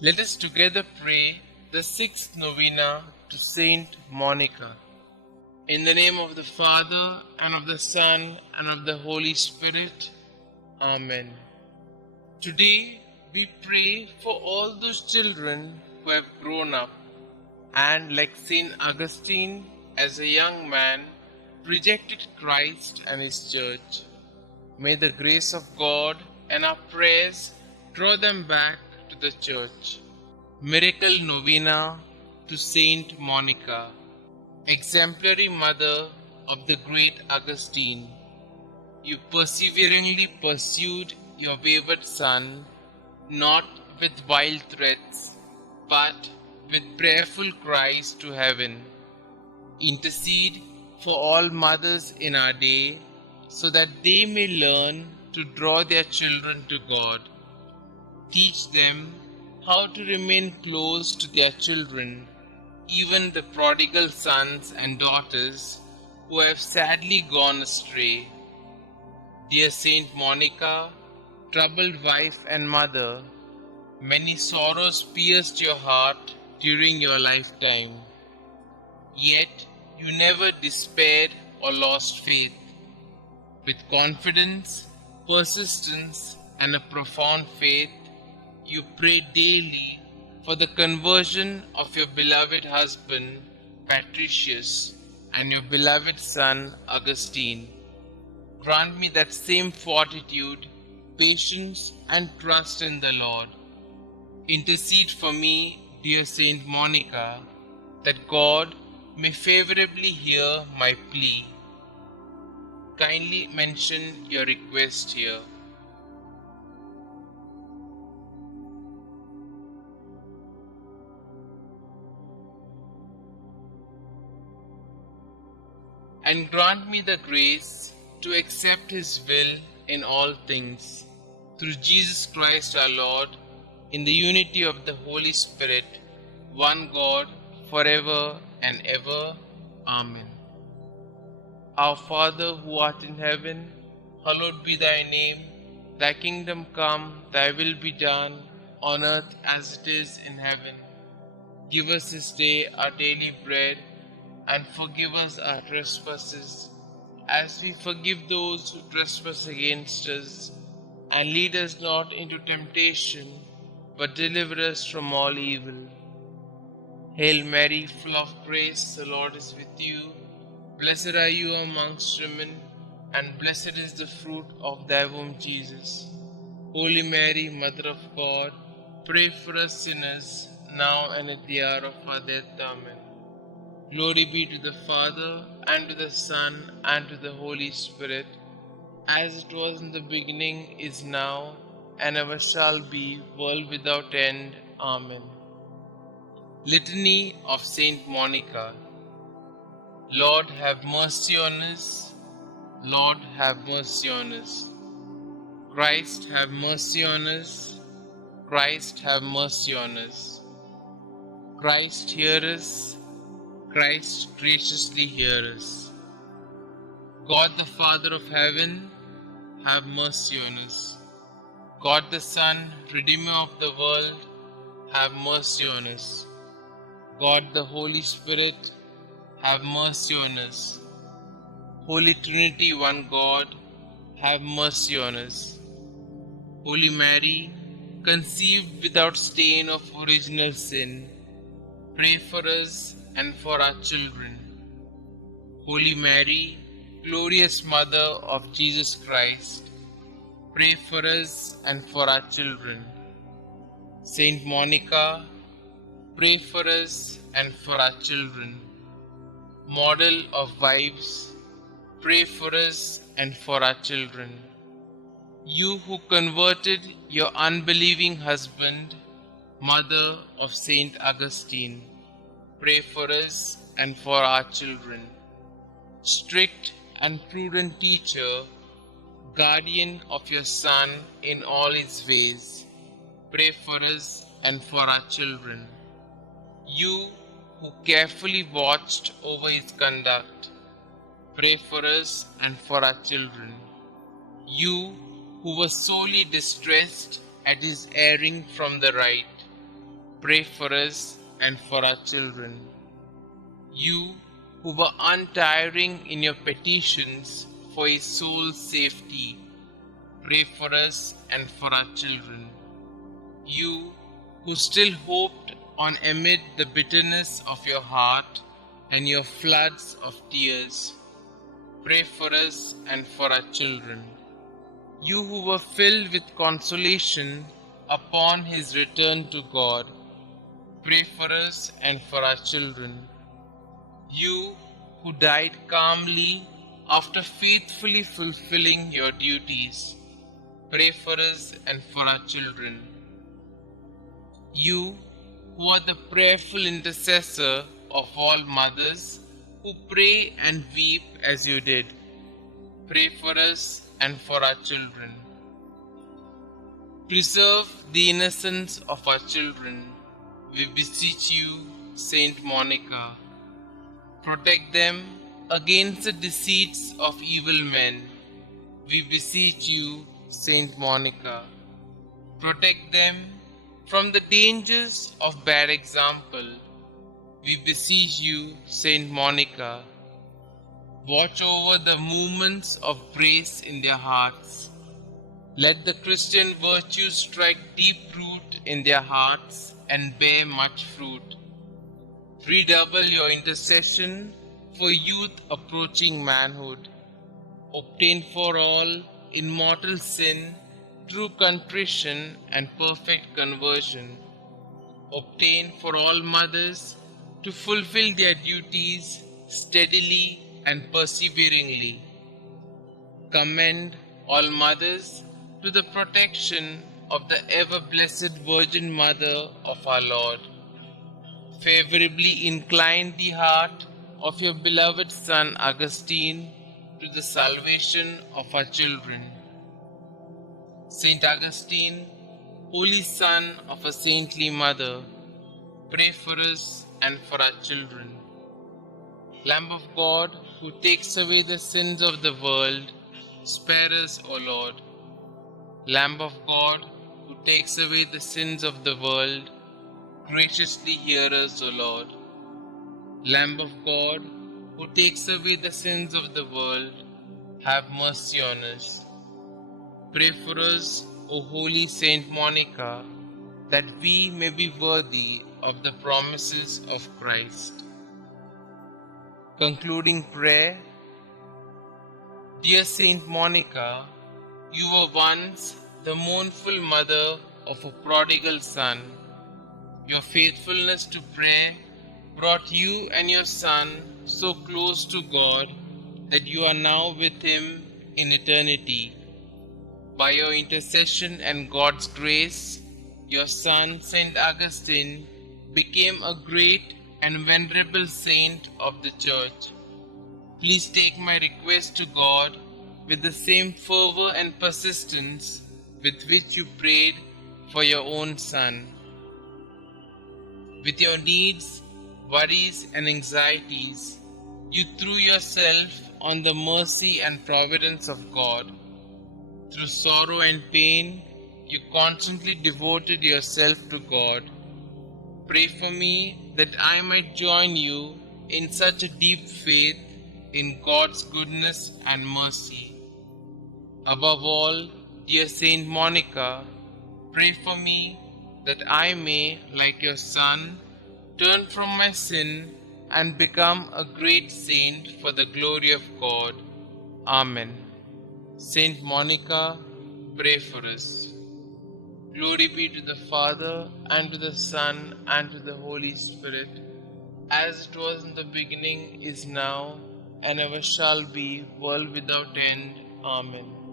Let us together pray the sixth novena to Saint Monica. In the name of the Father, and of the Son, and of the Holy Spirit. Amen. Today we pray for all those children who have grown up and, like Saint Augustine, as a young man, rejected Christ and His Church. May the grace of God and our prayers draw them back to the Church. Miracle Novena to Saint Monica, exemplary mother of the great Augustine. You perseveringly pursued your wayward son, not with wild threats, but with prayerful cries to heaven. Intercede for all mothers in our day, so that they may learn to draw their children to God. Teach them how to remain close to their children, even the prodigal sons and daughters who have sadly gone astray. Dear Saint Monica, troubled wife and mother, many sorrows pierced your heart during your lifetime. Yet you never despaired or lost faith. With confidence, persistence, and a profound faith, you pray daily for the conversion of your beloved husband, Patricius, and your beloved son, Augustine. Grant me that same fortitude, patience, and trust in the Lord. Intercede for me, dear Saint Monica, that God may favorably hear my plea. Kindly mention your request here. And grant me the grace to accept His will in all things. Through Jesus Christ our Lord, in the unity of the Holy Spirit, one God, forever and ever. Amen. Our Father who art in heaven, hallowed be thy name. Thy kingdom come, thy will be done, on earth as it is in heaven. Give us this day our daily bread, and forgive us our trespasses, as we forgive those who trespass against us. And lead us not into temptation, but deliver us from all evil. Hail Mary, full of grace, the Lord is with you. Blessed are you amongst women, and blessed is the fruit of thy womb, Jesus. Holy Mary, Mother of God, pray for us sinners, now and at the hour of our death. Amen. Glory be to the Father, and to the Son, and to the Holy Spirit, as it was in the beginning, is now, and ever shall be, world without end. Amen. Litany of Saint Monica. Lord, have mercy on us. Lord, have mercy on us. Christ, have mercy on us. Christ, have mercy on us. Christ, hear us. Christ, graciously hear us. God the Father of heaven, have mercy on us. God the Son, Redeemer of the world, have mercy on us. God the Holy Spirit, have mercy on us. Holy Trinity, one God, have mercy on us. Holy Mary, conceived without stain of original sin, pray for us and for our children. Holy Mary, glorious Mother of Jesus Christ, pray for us and for our children. Saint Monica, pray for us and for our children. Model of wives, pray for us and for our children. You who converted your unbelieving husband, Mother of Saint Augustine, pray for us and for our children. Strict and prudent teacher, guardian of your Son in all his ways, pray for us and for our children. You who carefully watched over his conduct, pray for us and for our children. You who were sorely distressed at his erring from the right, pray for us and for our children. You who were untiring in your petitions for a soul's safety, pray for us and for our children. You who still hoped on amid the bitterness of your heart and your floods of tears, pray for us and for our children. You who were filled with consolation upon his return to God, pray for us and for our children. You who died calmly after faithfully fulfilling your duties, pray for us and for our children. You who are the prayerful intercessor of all mothers who pray and weep as you did, pray for us and for our children. Preserve the innocence of our children, we beseech you, Saint Monica. Protect them against the deceits of evil men, we beseech you, Saint Monica. Protect them from the dangers of bad example, we beseech you, Saint Monica. Watch over the movements of grace in their hearts. Let the Christian virtues strike deep root in their hearts and bear much fruit. Redouble your intercession for youth approaching manhood. Obtain for all in mortal sin true contrition and perfect conversion. Obtain for all mothers to fulfill their duties steadily and perseveringly. Commend all mothers to the protection of the ever-blessed Virgin Mother of our Lord. Favorably incline the heart of your beloved son Augustine to the salvation of our children. Saint Augustine, holy son of a saintly mother, pray for us and for our children. Lamb of God, who takes away the sins of the world, spare us, O Lord. Lamb of God, who takes away the sins of the world, graciously hear us, O Lord. Lamb of God, who takes away the sins of the world, have mercy on us. Pray for us, O holy Saint Monica, that we may be worthy of the promises of Christ. Concluding prayer. Dear Saint Monica, you were once the mournful mother of a prodigal son. Your faithfulness to prayer brought you and your son so close to God that you are now with him in eternity. By your intercession and God's grace, your son Saint Augustine became a great and venerable saint of the Church. Please take my request to God with the same fervor and persistence with which you prayed for your own son. With your needs, worries, and anxieties, you threw yourself on the mercy and providence of God. Through sorrow and pain, you constantly devoted yourself to God. Pray for me that I might join you in such a deep faith in God's goodness and mercy. Above all, dear Saint Monica, pray for me that I may, like your son, turn from my sin and become a great saint for the glory of God. Amen. Saint Monica, pray for us. Glory be to the Father, and to the Son, and to the Holy Spirit, as it was in the beginning, is now, and ever shall be, world without end. Amen.